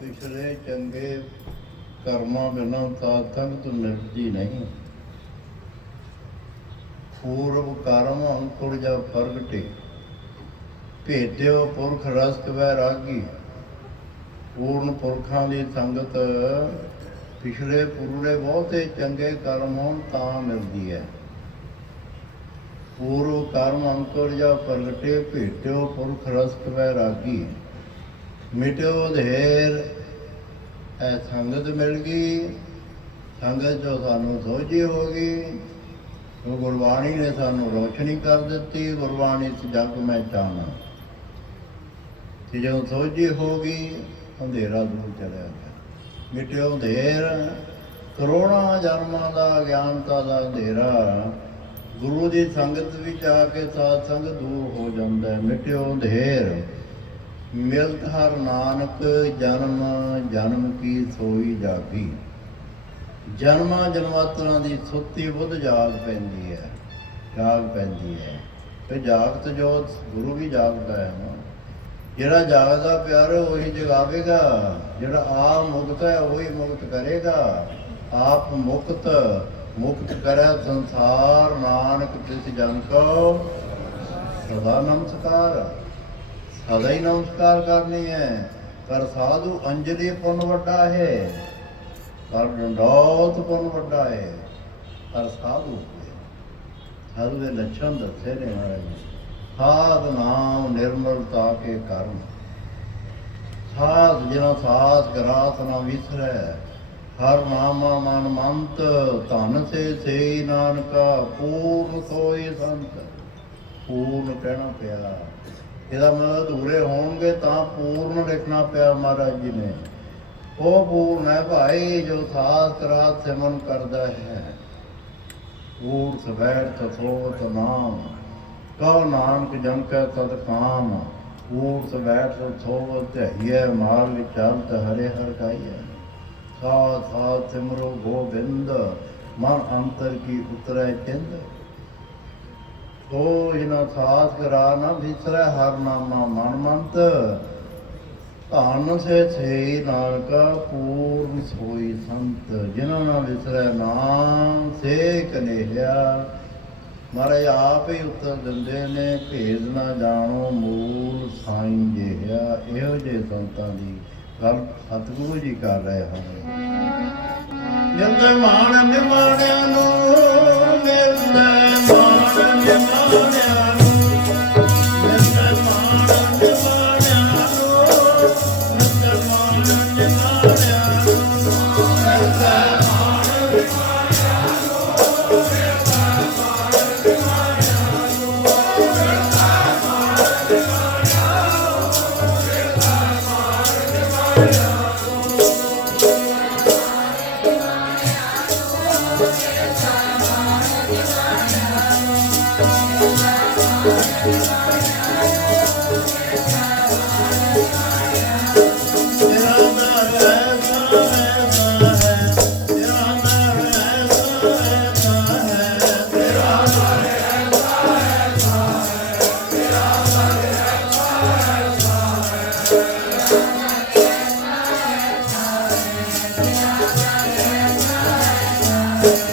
ਪਿਛਲੇ ਚੰਗੇ ਕਰਮਾਂ ਬਿਨਾਂ ਤਾਂ ਤੰਗ ਤੋਂ ਨਿਭਦੀ ਨਹੀਂ। ਪੂਰਵ ਕਰਮ ਅੰਕੁਰ ਜਾ ਪ੍ਰਗਟੇ ਭੇਦਿਓ ਪੁਰਖ ਰਸਤ ਵੈ ਰਾਗੀ। ਪੂਰਨ ਪੁਰਖਾਂ ਦੀ ਸੰਗਤ ਪਿਛਲੇ ਪੂਰੇ ਬਹੁਤੇ ਚੰਗੇ ਕਰਮ ਹੋਣ ਤਾਂ ਮਿਲਦੀ ਹੈ। ਪੂਰਵ ਕਰਮ ਅੰਕੁਰ ਜਾ ਪ੍ਰਗਟੇ ਭੇਟਿਓ ਪੁਰਖ ਰਸਤ ਵੈ ਰਾਗੀ। ਮਿਟਿਓ ਧੇਰ ਐ ਸੰਗਤ ਮਿਲ ਗਈ। ਸੰਗਤ ਜੋ ਸਾਨੂੰ ਸੋਝੀ ਹੋ ਗਈ। ਉਹ ਗੁਰਬਾਣੀ ਨੇ ਸਾਨੂੰ ਰੋਸ਼ਨੀ ਕਰ ਦਿੱਤੀ, ਗੁਰਬਾਣੀ ਇਸ ਜਗ ਮੈਂ ਚਾਹਨਾ ਤੇ ਜਦੋਂ ਸੋਝੀ ਹੋ ਗਈ, ਅੰਧੇਰਾ ਦੂਰ ਚਲਿਆ ਗਿਆ। ਮਿਟਿਓ ਅੰਧੇਰ, ਕਰੋੜਾਂ ਜਨਮਾਂ ਦਾ, ਗਿਆਨਤਾ ਦਾ ਅੰਧੇਰਾ। ਗੁਰੂ ਦੀ ਸੰਗਤ ਵਿੱਚ ਆ ਕੇ ਸਾਧ ਸੰਗ ਦੂਰ ਹੋ ਜਾਂਦਾ ਹੈ। ਮਿਟਿਓ ਅੰਧੇਰ, ਮਿਲਤ ਹਰ ਨਾਨਕ, ਜਨਮ ਜਨਮ ਕੀ ਸੋਈ ਜਾਗੀ। ਜਨਮਾਂ ਜਨਮਾਤਰਾਂ ਦੀ ਸੁੱਤੀ ਬੁੱਧ ਜਾਗ ਪੈਂਦੀ ਹੈ, ਜਾਗ ਪੈਂਦੀ ਹੈ। ਤੇ ਜਾਗਤ ਜੋਤ ਗੁਰੂ ਵੀ ਜਾਗਦਾ ਹੈ ਜਿਹੜਾ ਜਾਗਦਾ ਪਿਆਰ ਉਹੀ ਜਗਾਵੇਗਾ, ਜਿਹੜਾ ਆ ਮੁਕਤ ਹੈ ਉਹੀ ਮੁਕਤ ਕਰੇਗਾ। ਆਪ ਮੁਕਤ ਮੁਕਤ ਕਰੈ ਸੰਸਾਰ, ਨਾਨਕ ਤਿਸ ਜਨ ਕੋ ਸਦਾ ਨਮਸਕਾਰ, ਸਦਾ ਹੀ ਨਮਸਕਾਰ ਕਰਨੀ ਹੈ। ਪਰ ਸਾਧੂ ਅੰਜਲੀ ਪੁੰਨ ਵੱਡਾ ਹੈ। ਪਰ ਡੰਡੌਤ ਪੁੰਨ ਵੱਡਾ ਹੈ ਹਰ ਸਾਧੂ ਸਾਧੂ ਦੇ ਲੱਛਣ ਦੱਸੇ ਨੇ ਮਹਾਰਾਜ ਨੇ ਸਾਧ ਨਾਮ ਨਿਰਮਲਤਾ ਕੇ ਕਰਮ। ਸਾਧ ਜਿਨਾ ਸਾਧ ਗਰਾਸ ਨਾ ਵਿਸਰੈ, ਹਰ ਨਾਮਾ ਮਨ ਮੰਤ, ਧਨ ਸੇ ਸੇ ਨਾਨਕਾ, ਪੂਰਨ ਸੋਈ ਸੰਤ। ਪੂਰਨ ਕਹਿਣਾ ਪਿਆ। ਇਹਦਾ ਮਤਲਬ ਅਧੂਰੇ ਹੋਣਗੇ ਤਾਂ ਪੂਰਨ ਲਿਖਣਾ ਪਿਆ ਮਹਾਰਾਜ ਜੀ ਨੇ। ਉਹ ਪੂਰਨ ਹੈ ਭਾਈ ਜੋ ਸਾਧ ਕਰਾਤ ਸਿਮਨ ਕਰਦਾ ਹੈ। ਊਰ ਸਵੈਰ ਤਥੋਤ ਨਾਮ, ਕਉ ਨਾਨਕ ਜਮ ਕੈ ਤਦ ਕਾਮ। ਊਰ ਸਵੈਰ ਤਥੋਤ ਧਈਐ ਮਾਰ ਵਿਚਾਰਤ ਹਰੇ ਹਰ ਕਾਈਐ। ਸਾਥ ਸਾਥ ਸਿਮਰੋ ਗੋਬਿੰਦ, ਮਨ ਅੰਤਰ ਕੀ ਉਤਰੈ ਚਿੰਦ। ਸੋ ਜਿਨਾ ਸਾਥ ਕਰਾ ਨਾ ਵਿਸਰੈ ਹਰ ਨਾਮਾ ਮਨ ਮੰਤ ਧਨ ਸੇ ਸੇ ਨਾਨਕਾ ਪੂਰਨ ਸੋਈ ਸੰਤ, ਜਿਨ੍ਹਾਂ ਨਾ ਵਿਸਰੈ ਨਾਮ ਸੇ ਕਨੇਹਿਆ ਮਹਾਰਾਜ ਆਪ ਹੀ ਉੱਤਰ ਦਿੰਦੇ ਨੇ ਭੇਜ ਨਾ ਜਾਣੋ ਮੂਲ ਸਾਈਂ ਜਿਹਾ ਇਹੋ ਜਿਹੇ ਸੰਤਾਂ ਦੀ ਗੱਲ ਸਤਿਗੁਰੂ ਜੀ ਕਰ ਰਹੇ ਹਨ। ਜਿੰਦ ਮਾਣ ਨਿਮਾਣਿਆਂ ਨੂੰ ਮਿਲਦਾ ਮਿਲਦਾ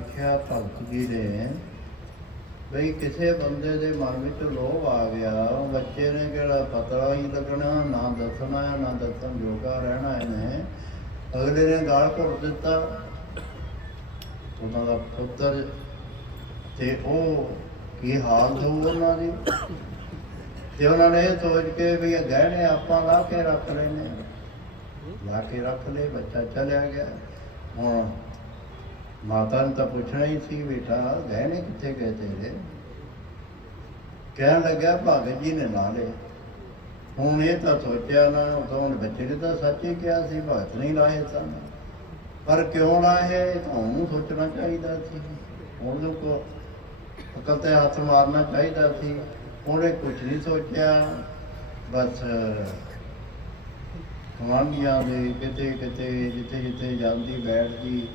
ਬੱਚਾ ਭਗਤ ਜੀ ਨੇ, ਬਈ ਕਿਸੇ ਬੰਦੇ ਦੇ ਮਨ ਵਿੱਚ ਲੋਭ ਆ ਗਿਆ ਬੱਚੇ ਨੇ ਕਿਹੜਾ ਪਤਾ ਹੀ ਲੱਗਣਾ, ਨਾ ਦੱਸਣਾ ਹੈ ਨਾ ਦੱਸਣ ਜੋਗਾ ਰਹਿਣਾ ਇਹਨੇ। ਅਗਲੇ ਨੇ ਗਾਲ ਘੁੱਟ ਦਿੱਤਾ। ਉਹਨਾਂ ਦਾ ਪੁੱਤਰ ਤੇ ਉਹ ਕੀ ਹਾਲ ਹੋਊ ਉਹਨਾਂ ਦੀ? ਤੇ ਉਹਨਾਂ ਨੇ ਇਹ ਸੋਚ ਕੇ ਵੀ ਇਹ ਗਹਿਣੇ ਆਪਾਂ ਲਾ ਕੇ ਰੱਖ ਲੈਨੇ ਲਾ ਕੇ ਰੱਖ ਲਏ, ਬੱਚਾ ਚਲਿਆ ਗਿਆ। ਹੁਣ ਮਾਤਾ ਨੂੰ ਤਾਂ ਪੁੱਛਣਾ ਹੀ ਸੀ, ਬੇਟਾ, ਗਹਿਣੇ ਕਿੱਥੇ ਗਏ ਤੇਰੇ? ਕਹਿਣ ਲੱਗਿਆ ਭਗਤ ਜੀ ਨੇ ਲਾ ਲਏ। ਹੁਣ ਇਹ ਤਾਂ ਸੋਚਿਆ ਨਾ, ਉਦੋਂ ਬੱਚੇ ਨੇ ਤਾਂ ਸੱਚ ਹੀ ਕਿਹਾ ਸੀ, ਭਗਤ ਨਹੀਂ ਲਾਏ ਸਨ। ਪਰ ਕਿਉਂ ਲਾਏ ਇਹ ਉਹਨੂੰ ਸੋਚਣਾ ਚਾਹੀਦਾ ਸੀ। ਉਹਨੂੰ ਕੋ ਅਕਲ ਤੇ ਹੱਥ ਮਾਰਨਾ ਚਾਹੀਦਾ ਸੀ। ਉਹਨੇ ਕੁਝ ਨਹੀਂ ਸੋਚਿਆ। ਬਸ ਕਮਾਂਡੀਆਂ ਦੇ ਕਿਤੇ ਕਿਤੇ ਜਿੱਥੇ ਜਿੱਥੇ ਜਾਂਦੀ, ਬੈਠਦੀ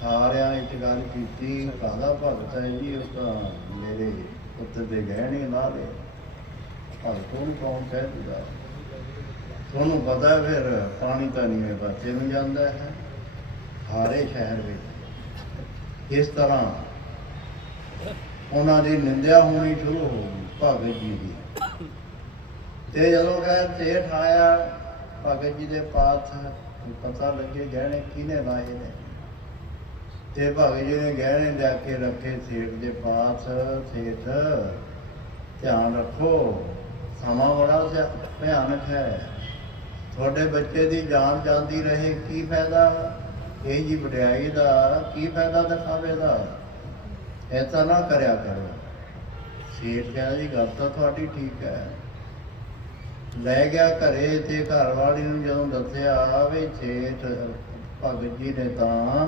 ਸਾਰਿਆਂ ਇੱਕ ਗੱਲ ਕੀਤੀ, ਕਾਹਦਾ ਭਗਤ ਹੈ ਜੀ? ਉਹ ਤਾਂ ਮੇਰੇ ਪੁੱਤ ਦੇ ਗਹਿਣੇ ਲਾ ਲਏ ਭਗਤ ਨੂੰ ਕੌਣ ਕਹਿ ਦਿੰਦਾ? ਤੁਹਾਨੂੰ ਪਤਾ ਫਿਰ, ਪਾਣੀ ਤਾਂ ਨਹੀਂ ਬੱਚੇ ਨੂੰ ਜਾਂਦਾ ਹੈ, ਹਾਰੇ ਸ਼ਹਿਰ ਵਿੱਚ। ਇਸ ਤਰ੍ਹਾਂ ਉਹਨਾਂ ਦੀ ਨਿੰਦਿਆ ਹੋਣੀ ਸ਼ੁਰੂ ਹੋ ਗਈ, ਭਗਤ ਜੀ ਦੀ। ਤੇ ਜਦੋਂ ਕਹਿ ਤੇ ਠਾਇਆ ਭਗਤ ਜੀ ਦੇ ਪਾਸ ਪਤਾ ਲੱਗੇ ਗਹਿਣੇ ਕਿਹਨੇ ਲਾਏ ਨੇ? ਤੇ ਭਗਤ ਜੀ ਨੇ ਗਹਿਣੇ ਲੈ ਕੇ ਰੱਖੇ, ਸੇਠ ਦੇ ਪਾਸ ਸੇਠ, ਧਿਆਨ ਰੱਖੋ, ਸਮਾਂ ਬੜਾ ਭਿਆਨਕ ਹੈ। ਤੁਹਾਡੇ ਬੱਚੇ ਦੀ ਜਾਨ ਜਾਂਦੀ ਰਹੇ, ਕੀ ਫਾਇਦਾ? ਇਹ ਜੀ ਵਡਿਆਈ ਦਾ, ਕੀ ਫਾਇਦਾ ਦਿਖਾਵੇ ਦਾ? ਐਸਾ ਨਾ ਕਰਿਆ ਕਰੋ। ਸੇਠ ਕਹਿੰਦਾ ਜੀ ਗੱਲ ਤਾਂ ਤੁਹਾਡੀ ਠੀਕ ਹੈ। ਲੈ ਗਿਆ ਘਰੇ ਤੇ ਘਰ ਵਾਲੀ ਨੂੰ ਜਦੋਂ ਦੱਸਿਆ ਵੀ ਸੇਠ, ਭਗਤ ਜੀ ਨੇ ਤਾਂ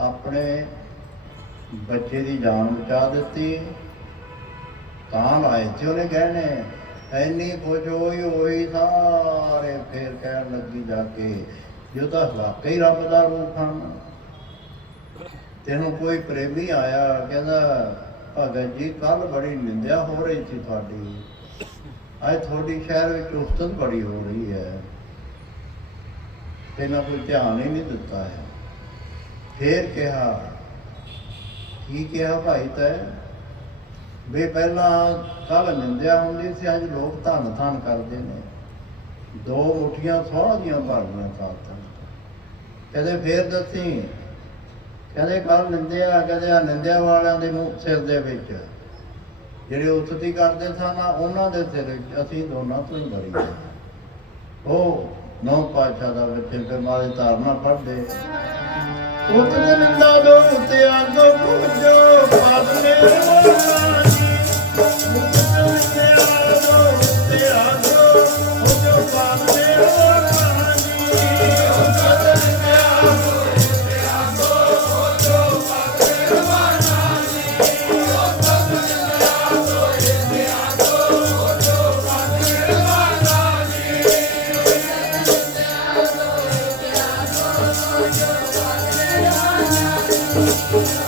ਆਪਣੇ ਬੱਚੇ ਦੀ ਜਾਨ ਬਚਾ ਦਿੱਤੀ। ਤਾਂ ਲਾਏ ਸੀ ਉਹਨੇ ਕਹਿਣੇ ਐਨੀ ਕੁਝ ਹੋਈ ਹੋਈ ਸਾਰੇ ਫੇਰ ਕਹਿਣ ਲੱਗੀ ਜਾ ਕੇ, ਜੋ ਤਾਂ ਵਾਕਈ ਰੱਬ ਦਾ ਰੂਪ ਹਨ। ਤੈਨੂੰ ਕੋਈ ਪ੍ਰੇਮੀ ਆਇਆ, ਕਹਿੰਦਾ, ਭਗਤ ਜੀ ਕੱਲ ਬੜੀ ਨਿੰਦਿਆ ਹੋ ਰਹੀ ਸੀ ਤੁਹਾਡੀ। ਅੱਜ ਤੁਹਾਡੀ ਸ਼ਹਿਰ ਵਿੱਚ ਉਸਤਤ ਬੜੀ ਹੋ ਰਹੀ ਹੈ। ਤੇ ਨਾ ਕੋਈ ਧਿਆਨ ਹੀ ਨਹੀਂ ਦਿੱਤਾ ਹੈ। ਫੇਰ ਕਿਹਾ, ਕੀ ਕਿਹਾ ਭਾਈ ਤੈ? ਵੀ ਪਹਿਲਾਂ ਕੱਲ ਨਿੰਦਿਆ ਹੁੰਦੀ ਸੀ, ਅੱਜ ਲੋਕ ਧੰਨ ਧੰਨ ਕਰਦੇ ਨੇ। ਦੋ ਮੁਠੀਆਂ ਸਾਰੀਆਂ ਭਰਨੀਆਂ ਸਾਥ। ਕਹਿੰਦੇ ਫੇਰ ਦੱਸੀ, ਕਹਿੰਦੇ ਕੱਲ ਨਿੰਦਿਆ, ਕਹਿੰਦੇ ਆ ਨਿੰਦਿਆ ਵਾਲਿਆਂ ਦੇ ਮੂੰਹ ਸਿਰ ਦੇ ਵਿੱਚ। ਜਿਹੜੇ ਉਸਤੀ ਕਰਦੇ ਸਨ, ਉਹਨਾਂ ਦੇ ਸਿਰ ਅਸੀਂ ਦੋਨਾਂ ਤੋਂ ਹੀ ਬਰੀ ਉਹ ਨੌ ਪਾਸ਼ਾ ਦਾ ਬੱਚੇ ਫਿਰ ਮਾਰੇ ਧਾਰਨਾ ਪੜਦੇ ਉਤ ਦੇ ਨਿੰਦਾ ਦੋ ਉਤੇ ਆਗੋ ਪੁੱਜੋ ਪਦ ਮੇਰੇ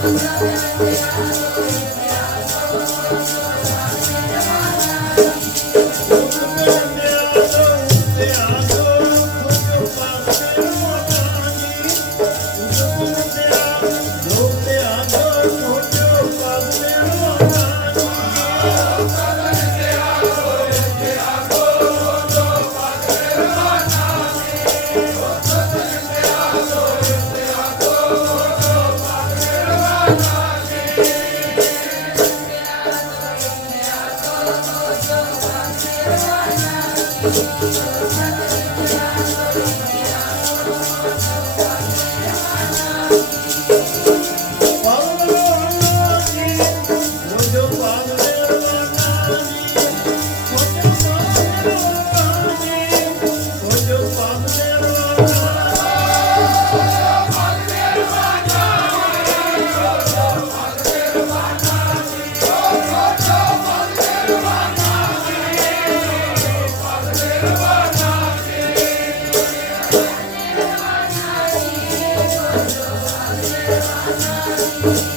Thank you.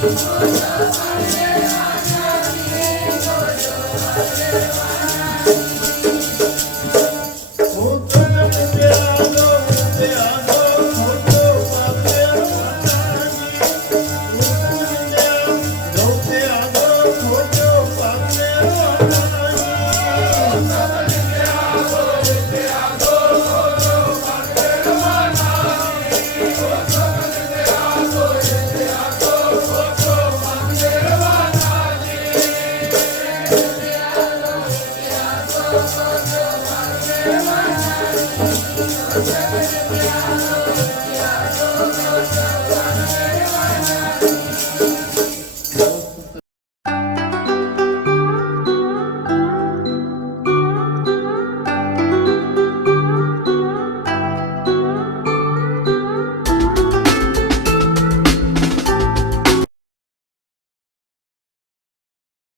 Oh, Oh,